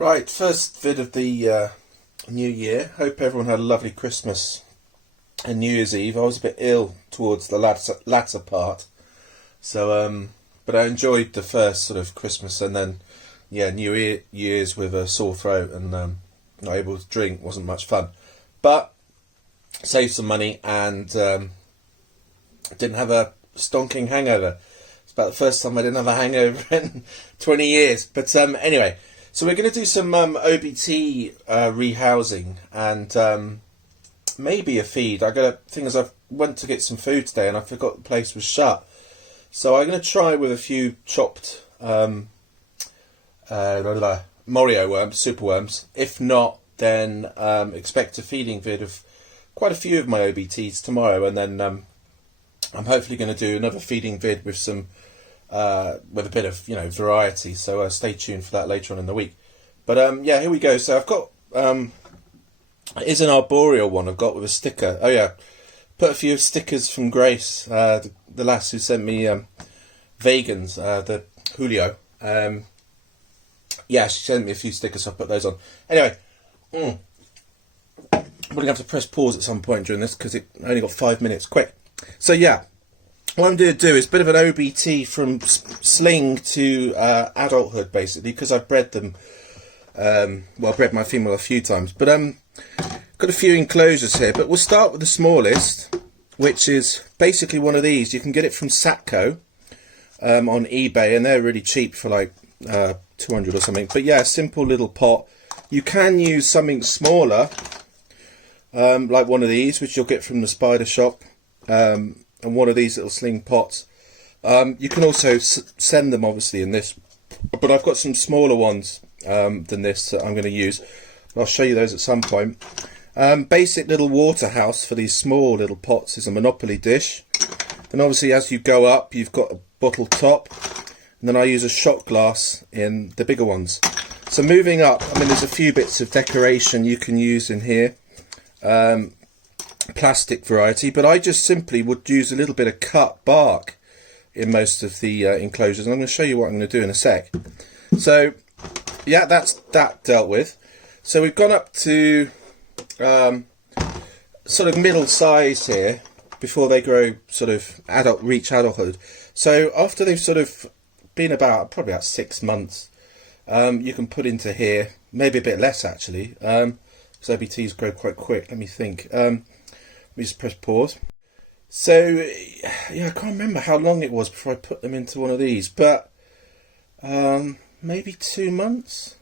Right, first vid of the new year. Hope everyone had a lovely Christmas and New Year's Eve. I was a bit ill towards the latter part, so but I enjoyed the first sort of Christmas, and then New Year's with a sore throat and not able to drink wasn't much fun, but saved some money and didn't have a stonking hangover. It's about the first time I didn't have a hangover in 20 years. But anyway, so we're going to do some OBT rehousing and maybe a feed. I went to get some food today and I forgot the place was shut. So I'm going to try with a few chopped Morio worms, super worms. If not, then expect a feeding vid of quite a few of my OBTs tomorrow, and then I'm hopefully going to do another feeding vid with some with a bit of variety. So stay tuned for that later on in the week. But here we go. So I've got it is an arboreal one I've got with a sticker. Oh yeah, put a few stickers from Grace, the lass who sent me vegans, the Julio. Yeah, she sent me a few stickers, so I put those on. Anyway, I'm going to have to press pause at some point during this because it only got 5 minutes. Quick. So yeah, what I'm going to do is a bit of an OBT from sling to adulthood, basically, because I've bred them. Well, bred my female a few times, but got a few enclosures here. But we'll start with the smallest, which is basically one of these. You can get it from Satco on eBay, and they're really cheap for like 200 or something. But yeah, a simple little pot. You can use something smaller, like one of these, which you'll get from the spider shop, and one of these little sling pots. You can also send them obviously in this, but I've got some smaller ones than this that I'm going to use. I'll show you those at some point. Basic little water house for these small little pots is a Monopoly dish. Then obviously as you go up, you've got a bottle top, and then I use a shot glass in the bigger ones. So moving up, I mean, there's a few bits of decoration you can use in here, plastic variety, but I just simply would use a little bit of cut bark in most of the enclosures, and I'm going to show you what I'm going to do in a sec. So yeah, that's that dealt with. So we've gone up to sort of middle size here before they grow sort of reach adulthood. So after they've sort of been probably about 6 months, you can put into here, maybe a bit less actually, because OBTs grow quite quick. Let me think. Let me just press pause. So yeah, I can't remember how long it was before I put them into one of these, but maybe 2 months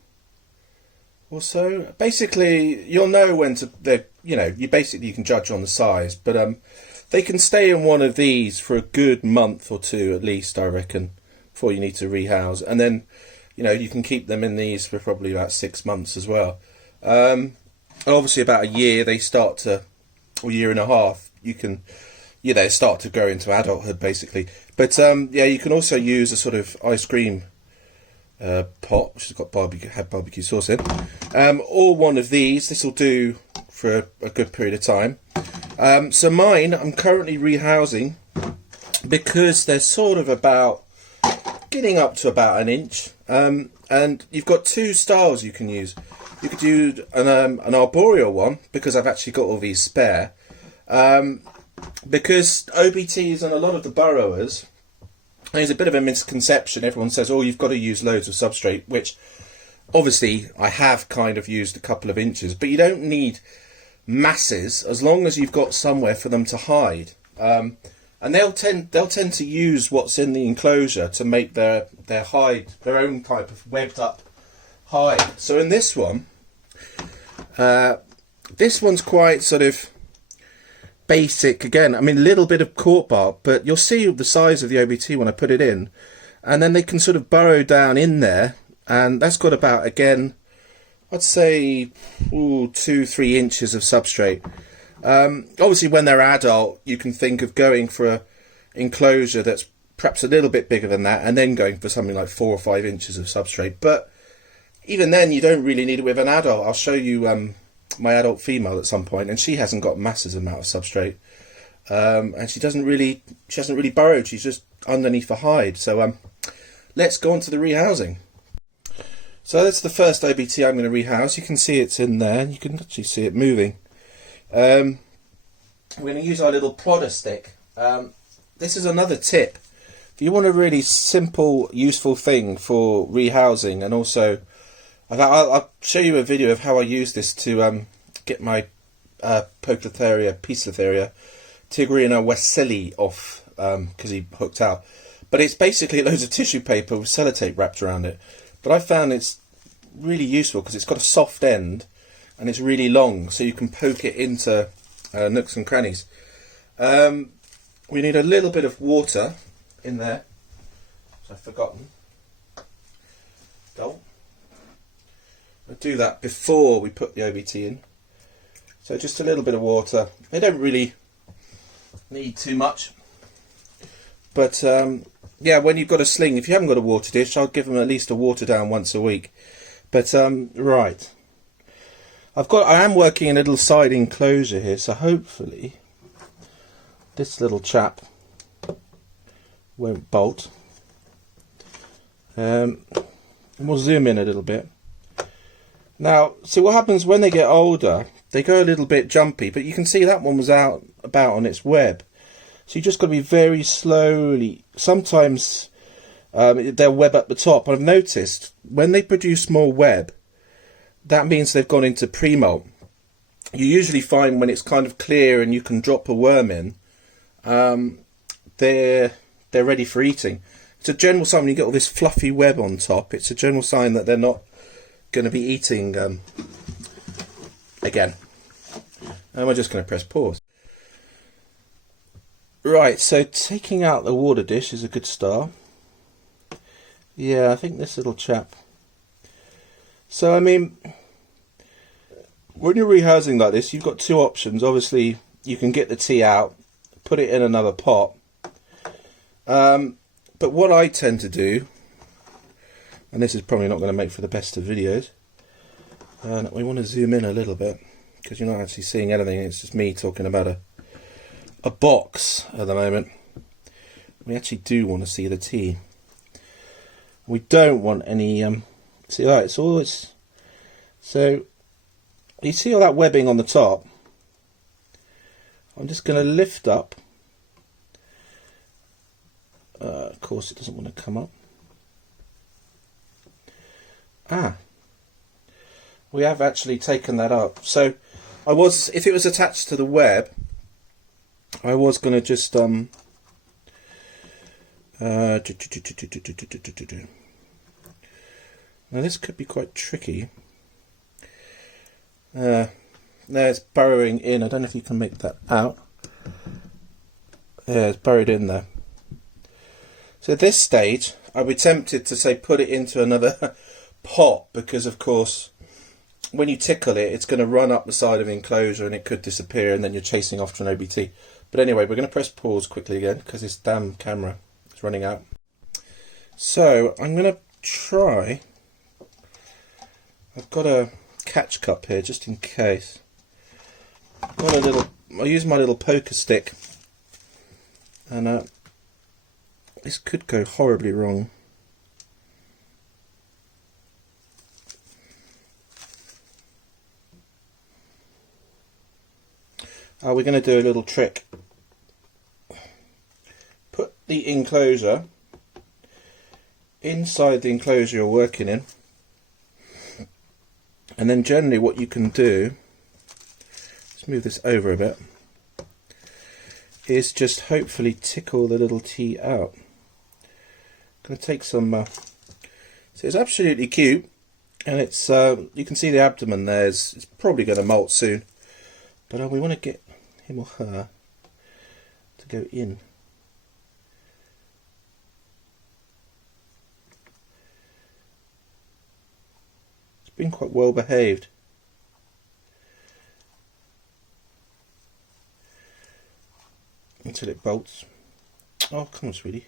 or so. Basically, you'll know when to. You can judge on the size, but they can stay in one of these for a good month or two at least, I reckon, before you need to rehouse, and then you can keep them in these for probably about 6 months as well. Obviously, about a year they start to, or year and a half, they start to grow into adulthood basically. But yeah, you can also use a sort of ice cream pot, which has got barbecue sauce in, or one of these. This will do for a good period of time. So mine, I'm currently rehousing because they're sort of about getting up to about an inch, and you've got two styles you can use. You could do an arboreal one, because I've actually got all these spare, because OBTs and a lot of the burrowers, there's a bit of a misconception. Everyone says, oh, you've got to use loads of substrate, which obviously I have kind of used a couple of inches, but you don't need masses as long as you've got somewhere for them to hide. And they'll tend to use what's in the enclosure to make their hide, their own type of webbed up hide. So in this one, this one's quite sort of basic again. I mean, a little bit of cork bark, but you'll see the size of the OBT when I put it in, and then they can sort of burrow down in there, and that's got about, again, I'd say 2-3 inches of substrate. Obviously when they're adult, you can think of going for an enclosure that's perhaps a little bit bigger than that, and then going for something like 4 or 5 inches of substrate. But even then, you don't really need it with an adult. I'll show you my adult female at some point, and she hasn't got massive amount of substrate, and she hasn't really burrowed. She's just underneath the hide. So let's go on to the rehousing. So that's the first OBT I'm going to rehouse. You can see it's in there, and you can actually see it moving. We're going to use our little prodder stick. This is another tip. If you want a really simple, useful thing for rehousing, and also I'll show you a video of how I use this to get my Poecilotheria, Poecilotheria, Tigriana wesseli off because he hooked out. But it's basically loads of tissue paper with sellotape wrapped around it. But I found it's really useful because it's got a soft end and it's really long, so you can poke it into nooks and crannies. We need a little bit of water in there, which I've forgotten. I'll do that before we put the OBT in. So just a little bit of water. They don't really need too much. But yeah, when you've got a sling, if you haven't got a water dish, I'll give them at least a water down once a week. But right, I am working in a little side enclosure here, so hopefully this little chap won't bolt. We'll zoom in a little bit. Now, see what happens when they get older, they go a little bit jumpy, but you can see that one was out about on its web. So you just got to be very slowly. Sometimes they'll web up the top. I've noticed when they produce more web, that means they've gone into pre-molt. You usually find when it's kind of clear and you can drop a worm in, they're ready for eating. It's a general sign when you get all this fluffy web on top. It's a general sign that they're not going to be eating again. And we're just going to press pause. Right, so taking out the water dish is a good start. Yeah, I think this little chap. So, I mean, when you're rehousing like this, you've got two options. Obviously, you can get the tea out, put it in another pot. But what I tend to do, and this is probably not going to make for the best of videos, and we want to zoom in a little bit, because you're not actually seeing anything, it's just me talking about a box at the moment. We actually do want to see the tea. We don't want any see, right, it's always, so you see all that webbing on the top. I'm just going to lift up. Of course it doesn't want to come up. We have actually taken that up. So I was, if it was attached to the web, I was going to just now this could be quite tricky. There it's burrowing in. I don't know if you can make that out. Yeah, it's buried in there. So at this stage, I'd be tempted to say put it into another pot, because of course when you tickle it, it's going to run up the side of the enclosure and it could disappear, and then you're chasing after an OBT. But anyway, we're going to press pause quickly again because this damn camera is running out. So I'm going to try. I've got a catch cup here just in case. I'll use my little poker stick, and this could go horribly wrong. We're going to do a little trick. Put the enclosure inside the enclosure you're working in, and then generally what you can do, let's move this over a bit, is just hopefully tickle the little tea out. I'm going to take some, so it's absolutely cute, and it's you can see the abdomen there, it's probably going to molt soon, but we want to get him or her to go in. It's been quite well behaved. Until it bolts. Oh, come on, sweetie.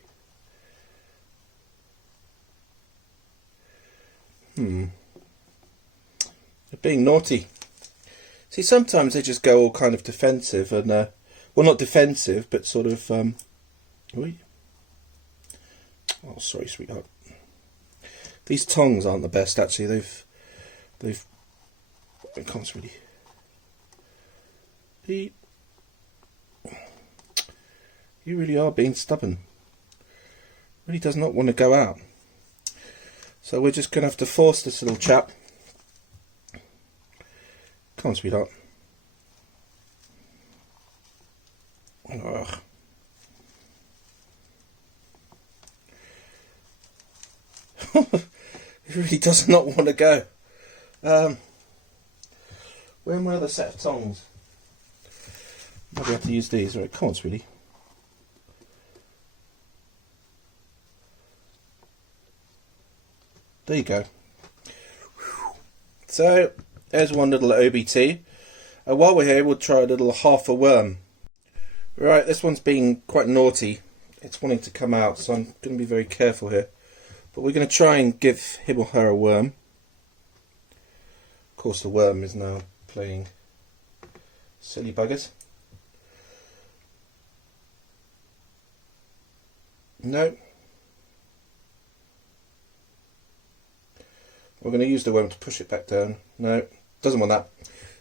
They're being naughty. See, sometimes they just go all kind of defensive, and well, not defensive, but sort of oh, sorry, sweetheart. These tongs aren't the best actually. They've I can't really. You really are being stubborn. Really does not want to go out. So we're just going to have to force this little chap. Come on, sweetheart. Ugh. It really does not want to go. Where are my other set of tongs? Maybe I have to use these. Right, come on, sweetie. There you go. So, there's one little OBT. While we're here, we'll try a little half a worm. Right, this one's being quite naughty. It's wanting to come out, so I'm going to be very careful here. But we're going to try and give him or her a worm. Of course, the worm is now playing silly buggers. No. We're going to use the worm to push it back down. No, doesn't want that.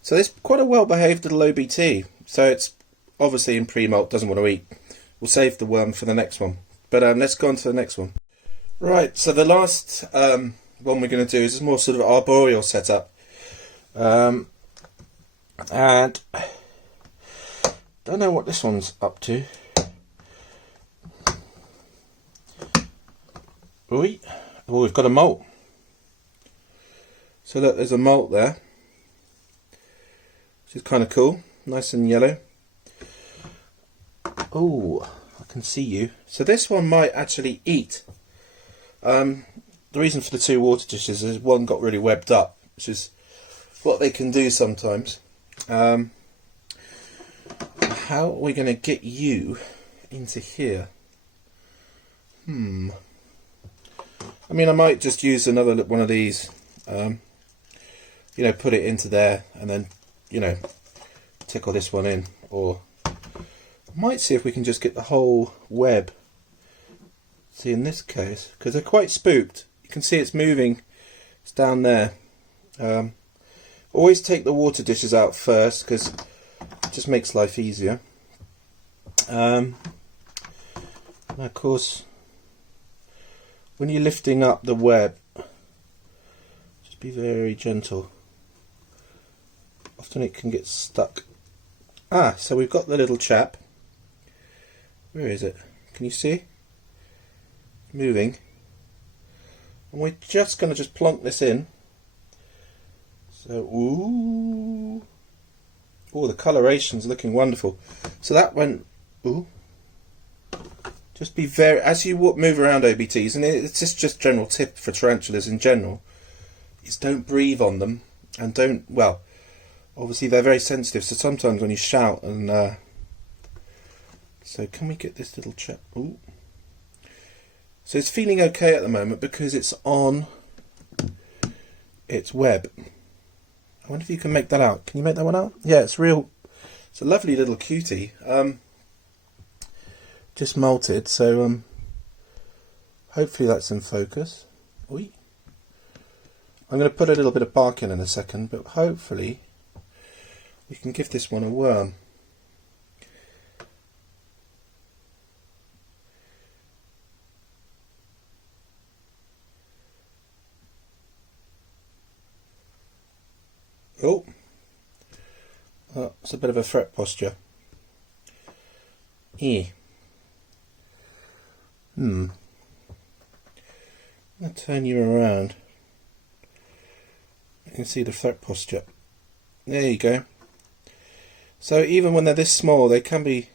So this is quite a well-behaved little OBT. So it's obviously in pre-molt, doesn't want to eat. We'll save the worm for the next one. But let's go on to the next one. Right, so the last one we're going to do is more sort of arboreal setup. And don't know what this one's up to. Oh, we've got a molt. So look, there's a molt there, which is kind of cool, nice and yellow. Oh, I can see you. So this one might actually eat. The reason for the two water dishes is one got really webbed up, which is what they can do sometimes. How are we going to get you into here? I mean, I might just use another one of these. You know, put it into there and then, you know, tickle this one in, or I might see if we can just get the whole web. See, in this case, because they're quite spooked, you can see it's moving. It's down there. Always take the water dishes out first because it just makes life easier. And of course, when you're lifting up the web, just be very gentle. Often it can get stuck. So we've got the little chap. Where is it? Can you see? Moving. And we're just going to just plonk this in. So, ooh. Oh, the coloration's looking wonderful. So that went, ooh. Just be very, as you move around OBTs, and it's just general tip for tarantulas in general, is don't breathe on them, and don't, well, obviously they're very sensitive, so sometimes when you shout and so can we get this little chap? Ooh. So it's feeling okay at the moment because it's on its web. I wonder if you can make that out. Can you make that one out? Yeah, it's real. It's a lovely little cutie. Just molted, so hopefully that's in focus. Oy. I'm going to put a little bit of bark in a second, but hopefully we can give this one a worm. Oh, it's a bit of a threat posture. I'm going to turn you around. You can see the threat posture. There you go. So even when they're this small, they can be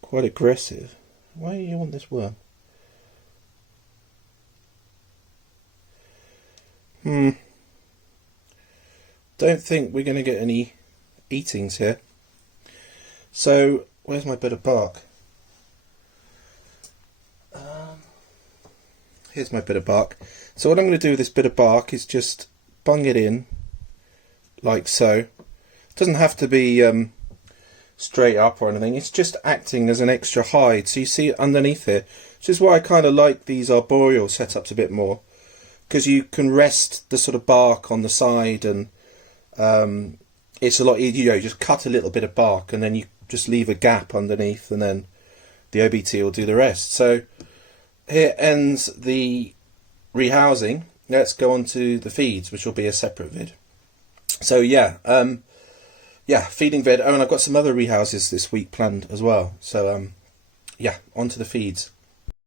quite aggressive. Why do you want this worm? Don't think we're going to get any eatings here. So where's my bit of bark? Here's my bit of bark. So what I'm going to do with this bit of bark is just bung it in like so. It doesn't have to be straight up or anything. It's just acting as an extra hide, so you see it underneath here, which is why I kind of like these arboreal setups a bit more. because you can rest the sort of bark on the side, and it's a lot easier. You just cut a little bit of bark and then you just leave a gap underneath, and then the OBT will do the rest. So here ends the rehousing. Let's go on to the feeds, which will be a separate vid. So yeah, feeding vid. Oh, and I've got some other rehouses this week planned as well. So yeah, on to the feeds.